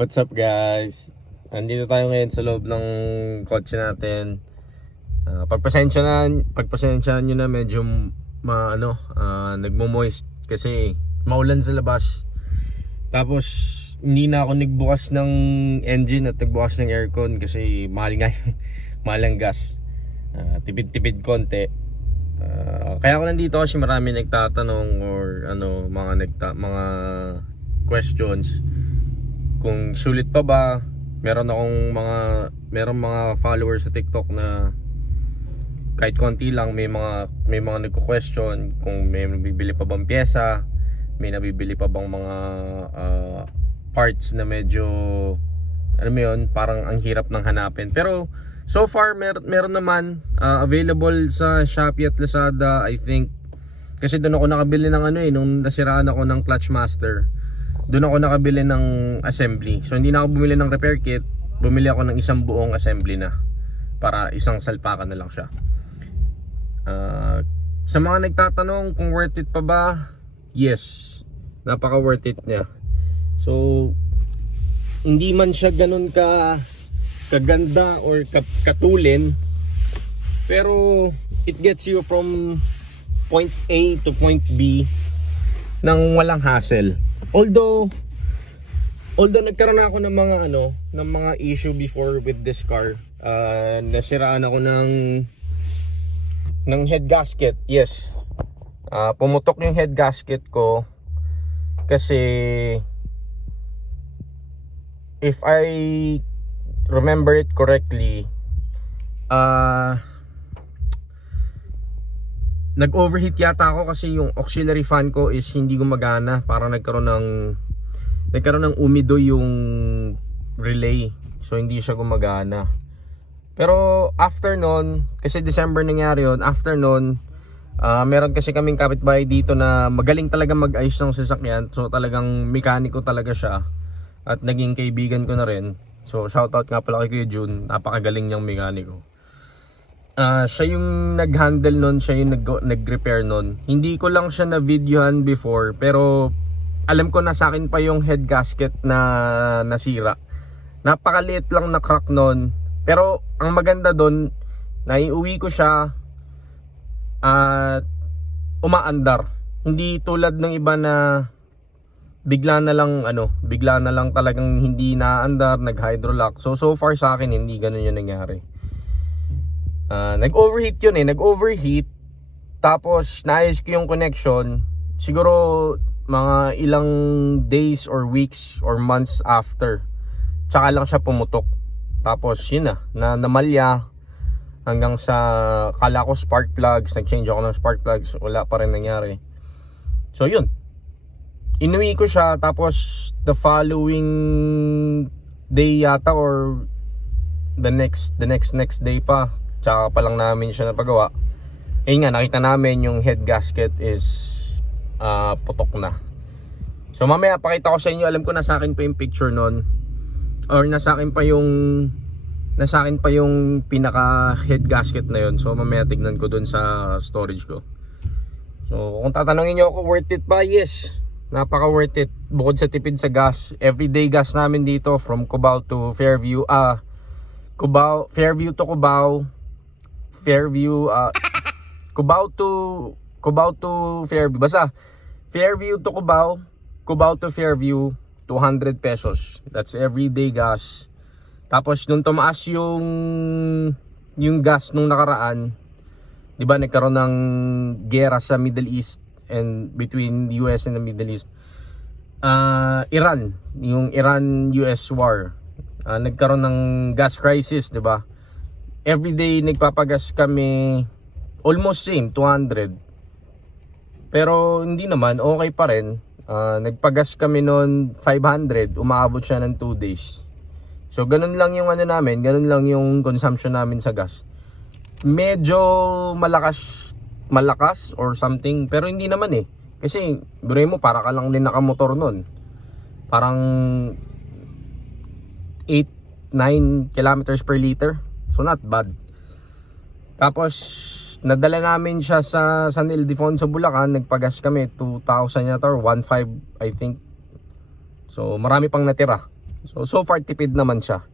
What's up guys? Andito tayo ngayon sa loob ng kotse natin. Pagpasensyahan nyo na medyo nagmo-moist kasi maulan sa labas. Tapos hindi na ako nagbukas ng engine at nagbukas ng aircon kasi mahal nga mahal ang gas. Tipid-tipid konti. Kaya ako nandito kasi marami nagtatanong or mga questions kung sulit pa ba. Meron mga followers sa TikTok na kahit konti lang may mga nagko-question kung may nabibili pa bang pyesa, may nabibili pa bang mga parts na medyo parang ang hirap ng hanapin. Pero so far meron naman available sa Shopee at Lazada, I think. Kasi doon ako nakabili ng nung nasiraan ako ng Clutch Master. Doon ako nakabili ng assembly. So hindi na ako bumili ng repair kit. Bumili ako ng isang buong assembly na. Para isang salpakan na lang siya. Sa mga nagtatanong kung worth it pa ba? Yes. Napaka worth it niya. So hindi man siya ganun kaganda or katulin. Pero it gets you from point A to point B nang walang hassle. Although nagkaroon ako ng mga issue before with this car. Nasiraan ako ng head gasket. Yes. Pumutok yung head gasket ko kasi if I remember it correctly, nag-overheat yata ako kasi yung auxiliary fan ko is hindi gumagana. Parang nagkaroon ng umido yung relay. So hindi siya gumagana. Pero after nun, kasi December nangyari yun, after nun, meron kasi kaming kapitbahay dito na magaling talaga mag-ayos ng sasakyan. So talagang mekaniko talaga siya. At naging kaibigan ko na rin. So shoutout nga pala kay Kuya Jun, napakagaling niyang mekaniko. Siya yung nag-handle nun, siya yung nag-repair nun. Hindi ko lang siya na-videohan before, pero alam ko na sa akin pa yung head gasket na nasira. Napakaliit lang na crack nun. Pero ang maganda dun, naiuwi ko siya at umaandar. Hindi tulad ng iba na bigla na lang talagang hindi naandar, nag-hydrolock. So far sa akin, hindi ganun yung nangyari. Nag-overheat yun nag-overheat. Tapos naayos ko yung connection. Siguro mga ilang days or weeks or months after, tsaka lang siya pumutok. Tapos yun na namalya hanggang sa kala ko spark plugs. Nag-change ako ng spark plugs, wala pa rin nangyari. So yun, inuwi ko siya. Tapos the following day yata or the next day pa, tsaka pa lang namin siya napagawa. Nga, nakita namin yung head gasket is putok na. So mamaya pakita ko sa inyo. Alam ko nasa akin pa yung picture nun, or nasa akin pa yung pinaka head gasket na yun. So mamaya tignan ko dun sa storage ko. So kung tatanungin nyo ako worth it ba? Yes, napaka worth it. Bukod sa tipid sa gas, everyday gas namin dito from Cubao to Fairview. Fairview to Cubao. Cubao to Fairview. Basta Fairview to Cubao to Fairview, 200 pesos. That's everyday gas. Tapos nung tumaas yung gas nung nakaraan, 'di ba, nagkaroon ng gera sa Middle East and between the US and the Middle East. Yung Iran-US war. Nagkaroon ng gas crisis, 'di ba? Everyday nagpapagas kami, almost same, 200. Pero hindi naman, okay pa rin. Nagpagas kami noon 500, umaabot siya ng 2 days. So ganun lang yung ganun lang yung consumption namin sa gas. Medyo malakas or something, pero hindi naman Kasi biro mo, para ka lang din nakamotor noon. Parang 8-9 kilometers per liter. So not bad. Tapos nadala namin siya sa San Ildefonso, Bulacan. Nagpagas kami 2,000 yata or 1,500 I think. So marami pang natira. So far tipid naman siya.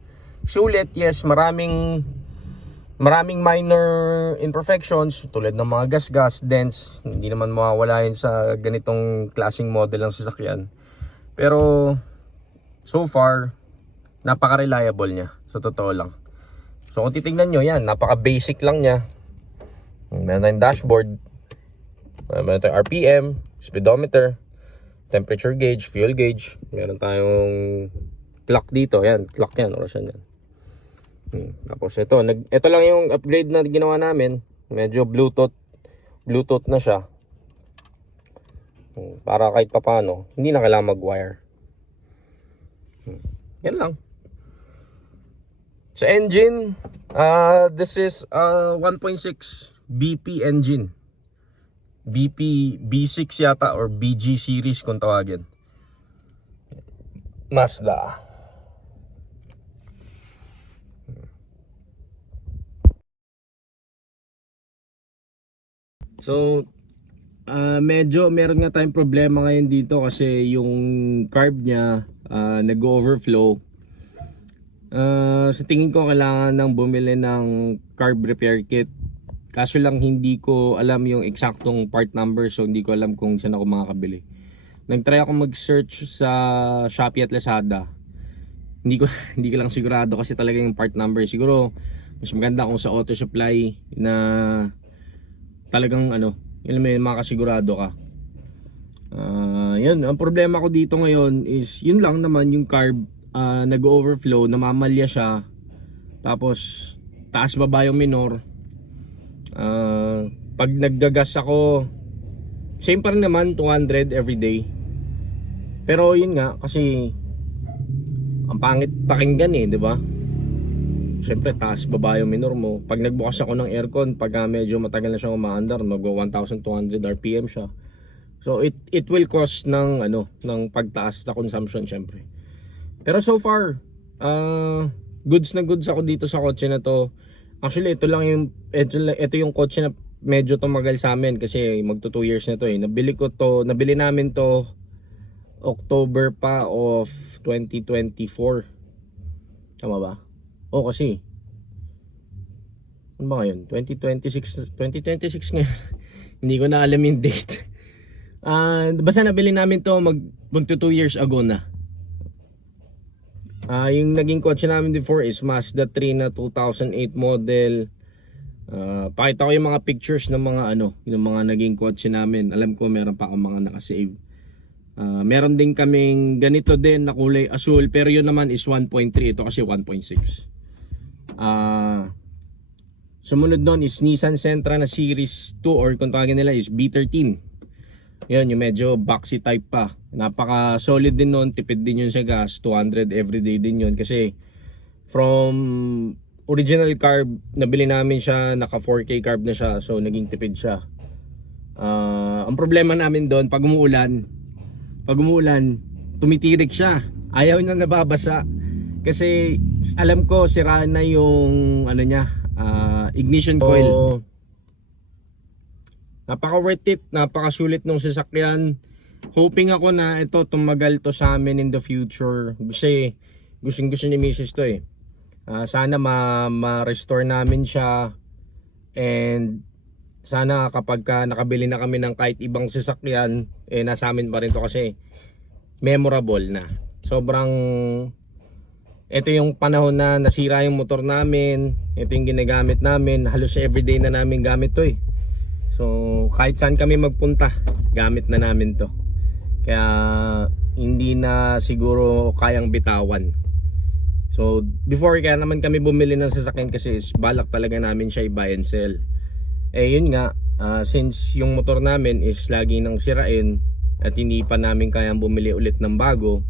Sulit, yes, maraming minor imperfections tulad ng mga gas-gas, dents. Hindi naman mawawala yun sa ganitong klaseng model ng sasakyan. Pero so far, napaka-reliable niya, sa totoo lang. So kung titingnan nyo, yan, napaka-basic lang niya. Meron tayong dashboard, meron tayong RPM, speedometer, temperature gauge, fuel gauge. Meron tayong clock dito, yan, clock yan, orasan yan. Tapos ito lang yung upgrade na ginawa namin. Medyo Bluetooth na siya. Para kahit papano, hindi na kailangan mag-wire. Yan lang. Sa engine, this is 1.6 BP engine. BP B6 yata or BG series kung tawagin. Mazda. So, medyo meron nga tayong problema ngayon dito kasi yung carb niya nag-overflow. Sa tingin ko kailangan nang bumili ng carb repair kit. Kaso lang hindi ko alam yung eksaktong part number, so hindi ko alam kung saan ako makakabili. Nag-try ako mag-search sa Shopee at Lazada. Hindi ko lang sigurado kasi talaga yung part number. Siguro mas maganda kung sa auto supply na talagang yun may makasigurado ka. Yun, ang problema ko dito ngayon is yun lang naman, yung carb nag-overflow, namamalya siya. Tapos taas baba yung minor. Pag naggagas ako, same pa rin naman, 200 everyday. Pero yun nga, kasi ang pangit pakinggan eh, di ba? Siyempre, taas baba yung minor mo. Pag nagbukas ako ng aircon, pag medyo matagal na siyang umaandar, mag-1200 RPM siya. So it will cause ng pagtaas na consumption syempre. Pero so far, goods na goods ako dito sa kotse na to. Actually, ito yung kotse na medyo tumagal sa amin kasi magto 2 years na to eh. Nabili namin to October pa of 2024. Tama ba? O kasi ano ba ngayon? 2026 ngayon. Hindi ko na alam yung date. Basta nabili namin to magto 2 years ago na. Yung naging kotse namin before is Mazda 3 na 2008 model. Pakita ko yung mga pictures ng mga yung mga naging kotse namin. Alam ko meron pa akong mga nakasave. Meron din kaming ganito din na kulay asul, pero yun naman is 1.3, ito kasi 1.6. Sumunod nun is Nissan Sentra na Series 2 or kung tawagin nila is B13. Yun, yung medyo boxy type pa. Napaka solid din nun, tipid din yun sa gas, 200 everyday din yun. Kasi from original carb, nabili namin siya, naka 4K carb na siya, so naging tipid siya. Ang problema namin doon, pag umuulan, tumitirik siya. Ayaw niya nababasa. Kasi alam ko sira na yung ignition coil. Napaka worth it, napaka sulit ng sasakyan. Hoping ako na ito tumagal to sa amin in the future. Kasi gusto ni Mrs. to eh. Sana ma-restore namin siya. And sana kapag nakabili na kami ng kahit ibang sasakyan, nasa amin pa rin to kasi memorable na. Sobrang, ito yung panahon na nasira yung motor namin, ito yung ginagamit namin, halos everyday na namin gamit to eh. So kahit saan kami magpunta, gamit na namin to. Kaya hindi na siguro kayang bitawan. So before, kaya naman kami bumili ng sasakyan kasi balak talaga namin siya i-buy and sell. Yun nga, since yung motor namin is lagi nang sirain at hindi pa namin kayang bumili ulit ng bago,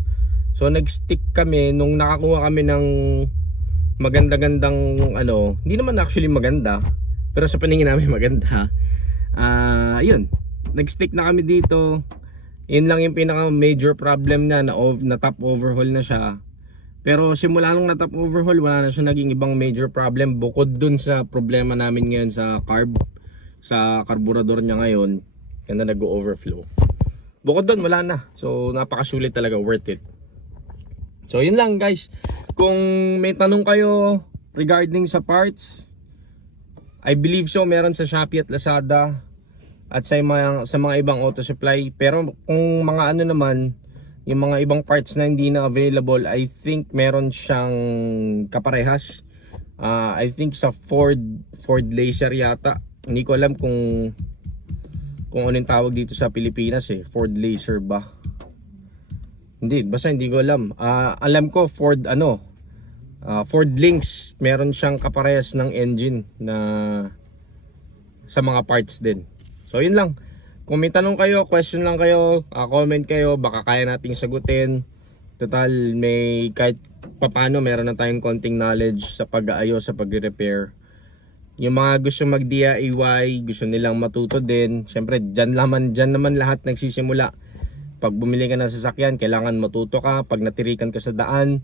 so nag-stick kami nung nakakuha kami ng maganda-gandang hindi naman actually maganda, pero sa paningin namin maganda. Yun, nag-stick na kami dito. Yun lang yung pinaka major problem na top overhaul na siya. Pero simula nung na-top overhaul, wala na siya naging ibang major problem bukod dun sa problema namin ngayon sa sa carburetor niya ngayon, kaya na nag-overflow. Bukod dun, wala na. So napakasulit talaga, worth it. So yun lang guys. Kung may tanong kayo regarding sa parts, I believe so meron sa Shopee at Lazada at sa mga ibang auto supply. Pero kung mga ano naman, yung mga ibang parts na hindi na available, I think meron siyang kaparehas. I think sa Ford Laser yata. Hindi ko alam kung anong tawag dito sa Pilipinas eh. Ford Laser ba? Hindi, basta hindi ko alam. Alam ko Ford Ford Lynx, meron siyang kaparehas ng engine na sa mga parts din. So yun lang. Kung may tanong kayo, question lang kayo, comment kayo, baka kaya nating sagutin. Total, may kahit papano meron na tayong konting knowledge sa pag-aayos, sa pag-repair. Yung mga gusto mag-DIY, gusto nilang matuto din, syempre dyan naman lahat nagsisimula. Pag bumili ka ng sasakyan, kailangan matuto ka. Pag natirikan ka sa daan,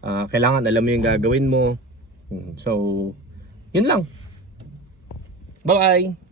kailangan alam mo yung gagawin mo. So, yun lang. Bye-bye!